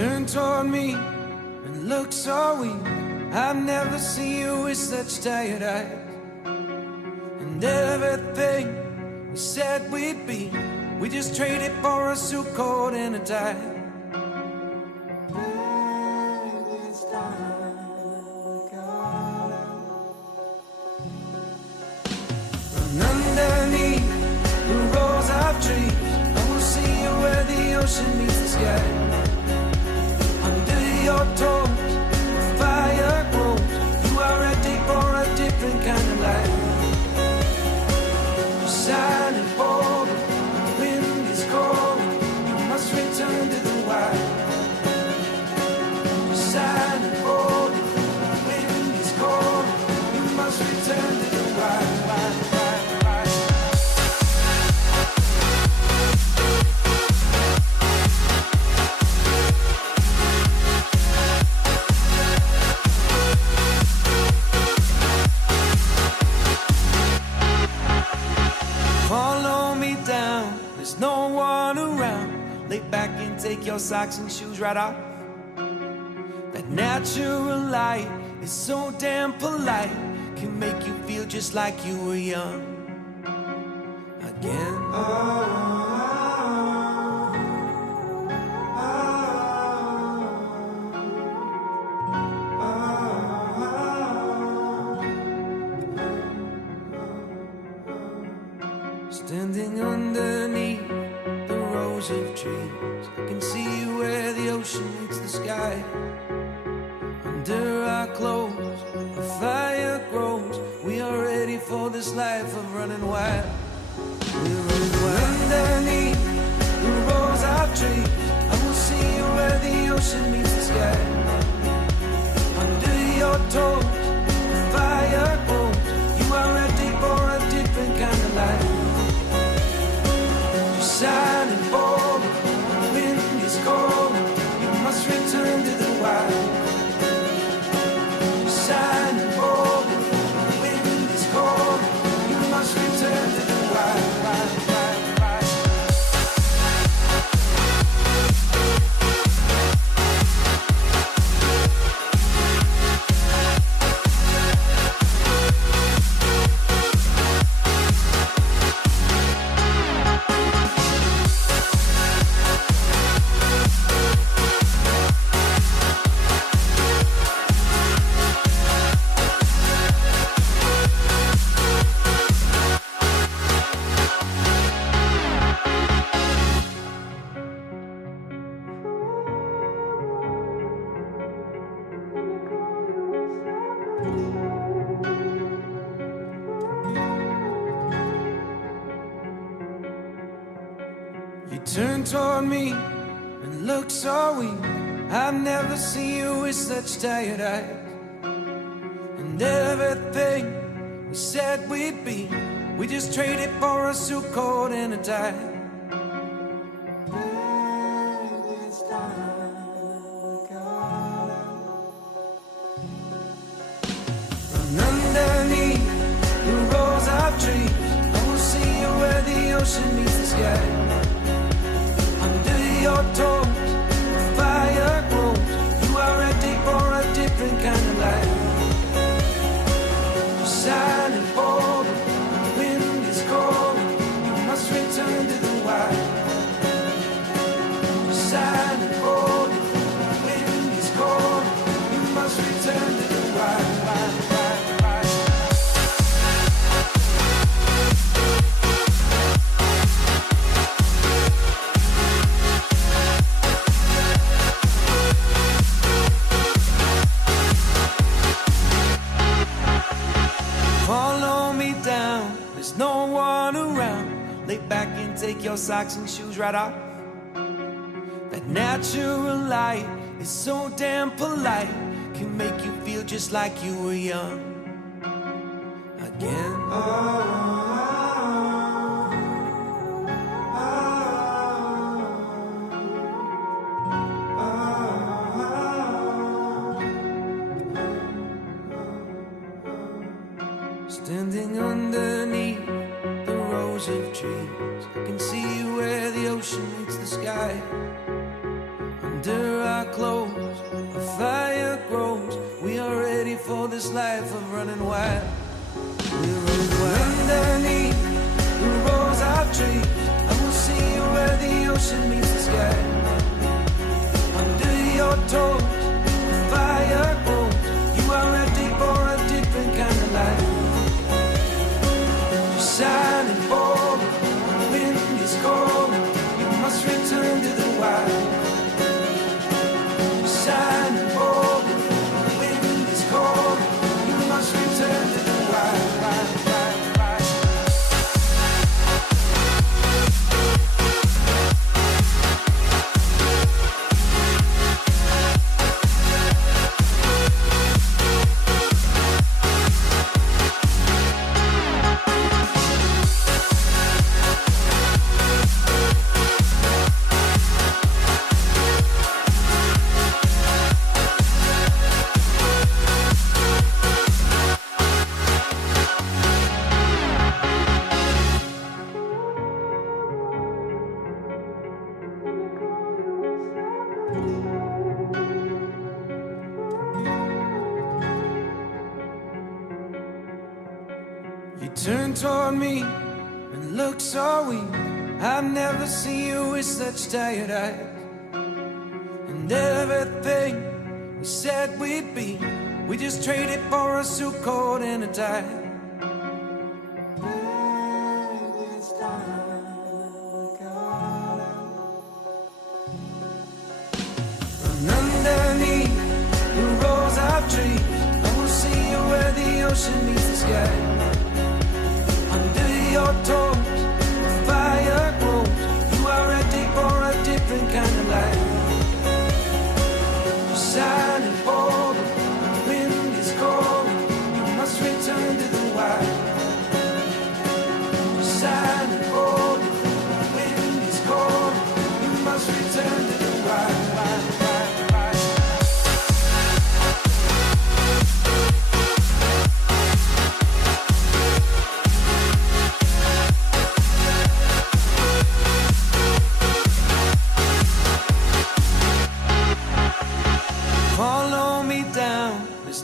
turn toward me and look so weak. I've never seen you with such tired eyes. And everything we said we'd be, we just traded for a suit coat and a tie. And underneath the rows of trees, I will see you where the ocean meets the sky. Under your toes, the fire grows. You are ready for a different kind of life. You're silent, bold, the wind is cold. You must return to the wild. You're silent, bold, the wind is cold. You must return to the wild. There's no one around. Lay back and take your socks and shoes right off. That natural light is so damn polite. Can make you feel just like you were young again. Standing underneath the rows of trees, I can see you where the ocean meets the sky. Under our clothes, a fire grows. We are ready for this life of running wild. We're running wild. Underneath the rows of trees, I will see you where the ocean meets the sky. Under your toes, the fire grows. You are ready for a different kind of life. Silent, bold, the wind is cold. You must return to the wild. Silent, bold, the wind is cold. You must return to the wild. Turn toward me and look so weak. I've never seen you with such tired eyes. And everything we said we'd be, we just traded for a suit coat and a tie. And underneath the rows of trees, I will see you where the ocean meets the sky. Your toes, the fire grows. You are ready for a different kind of life. You're silent, bold, the wind is cold. You must return to the wild. You're silent, bold, the wind is cold. You must return to the wild. There's no one around. Lay back and take your socks and shoes right off. That natural light is so damn polite. Can make you feel just like you were young again. Standing underneath the rows of trees, I can see where the ocean meets the sky. Under our close, a fire grows. We are ready for this life of running wild. We're running wild. Underneath the rows of trees, I will see you where the ocean meets the sky. Under your toes, the fire grows. You are ready for a different kind of life. You're shining forward, the wind is cold. You must return to the wild. You're shining forward, the wind is cold. You must return to the wild. Turn toward me and look so weak. I've never seen you with such tired eyes. And everything we said we'd be, we just traded for a suit coat and a tie. And underneath the rows of trees, I will see you where the ocean meets the sky. Your toes, the fire grows. You are ready for a different kind of life. You're shining forward, the wind is cold. You must return to the wild. You're shining forward, the wind is cold. You must return to the wild.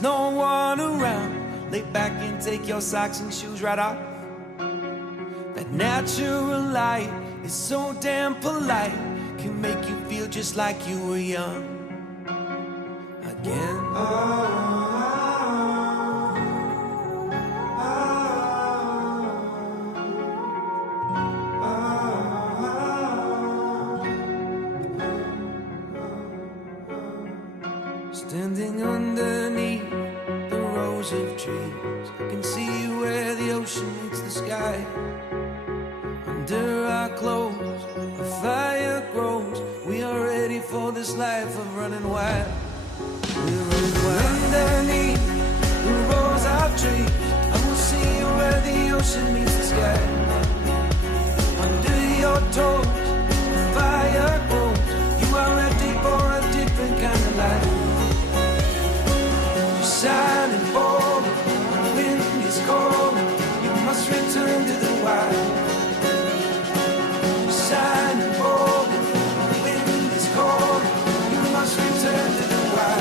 No one around. Lay back and take your socks and shoes right off. That natural light is so damn polite. Can make you feel just like you were young again. Standing underneath the rows of trees, I can see where the ocean meets the sky. Under our clothes, a fire grows. We are ready for this life of running wild. We're running wild. Underneath the rows of trees, I will see you where the ocean meets the sky. Under your toes, the fire grows. You are ready for a different kind of life. Shining forward, the wind is cold. You must return to the wild. Shining forward, the wind is cold. You must return to the wild.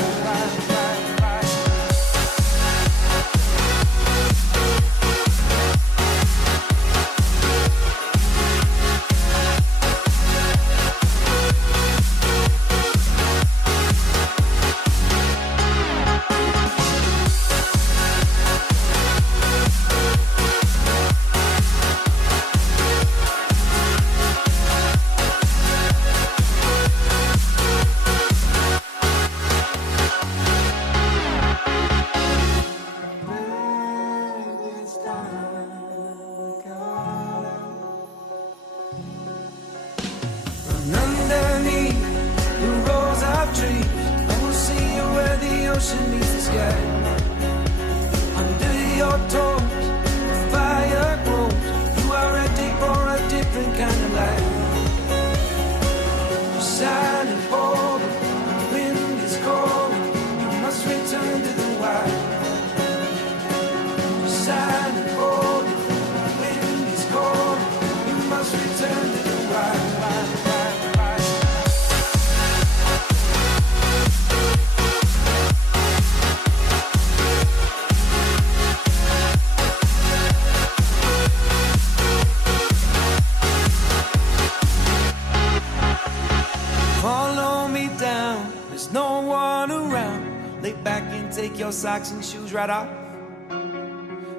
socks and shoes right off.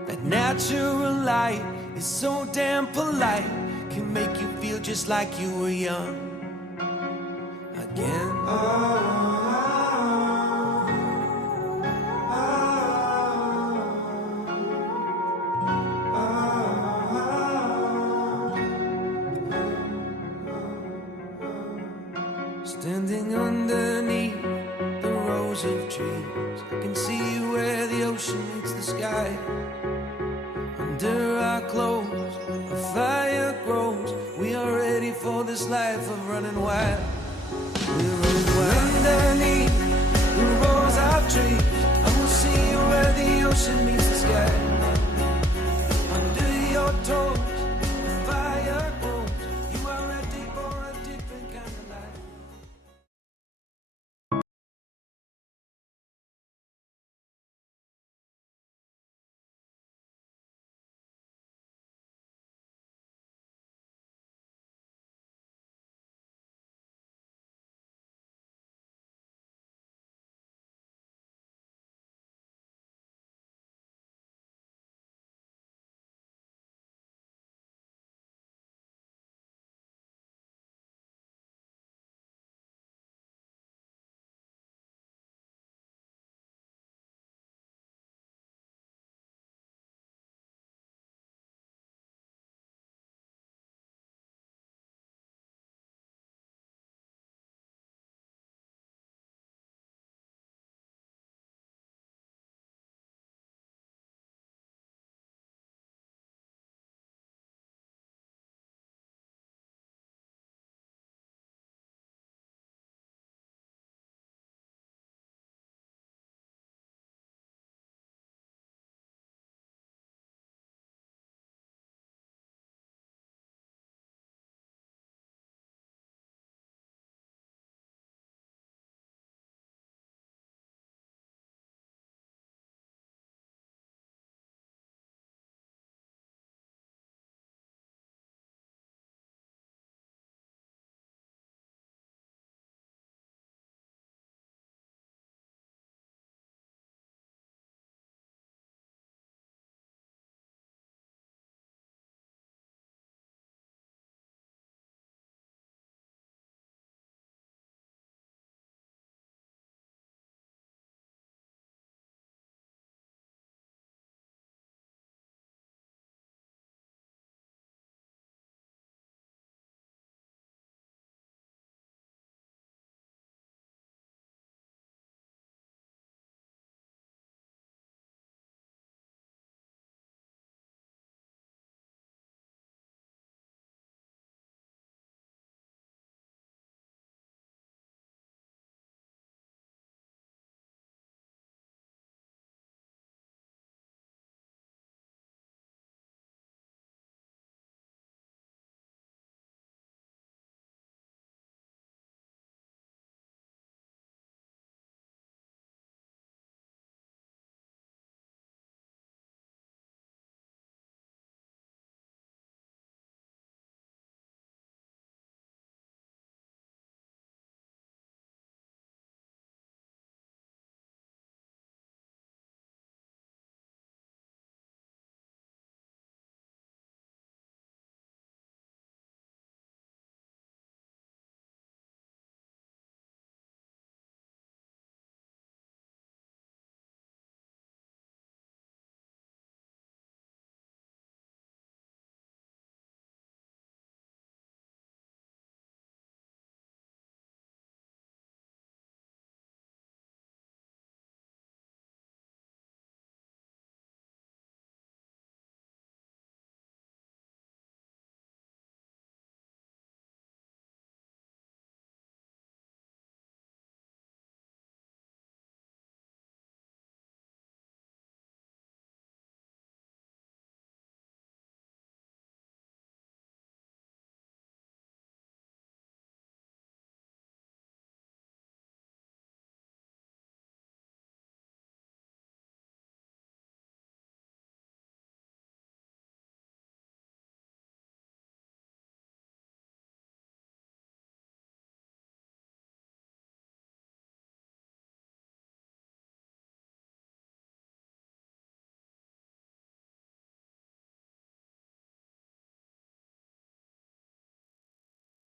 That natural light is so damn polite, can make you feel just like you were young again. Standing underneath the rows of trees, I can see where the ocean meets the sky. Under our clothes, a fire grows. We are ready for this life of running wild. We're running wild. Underneath the rows of trees,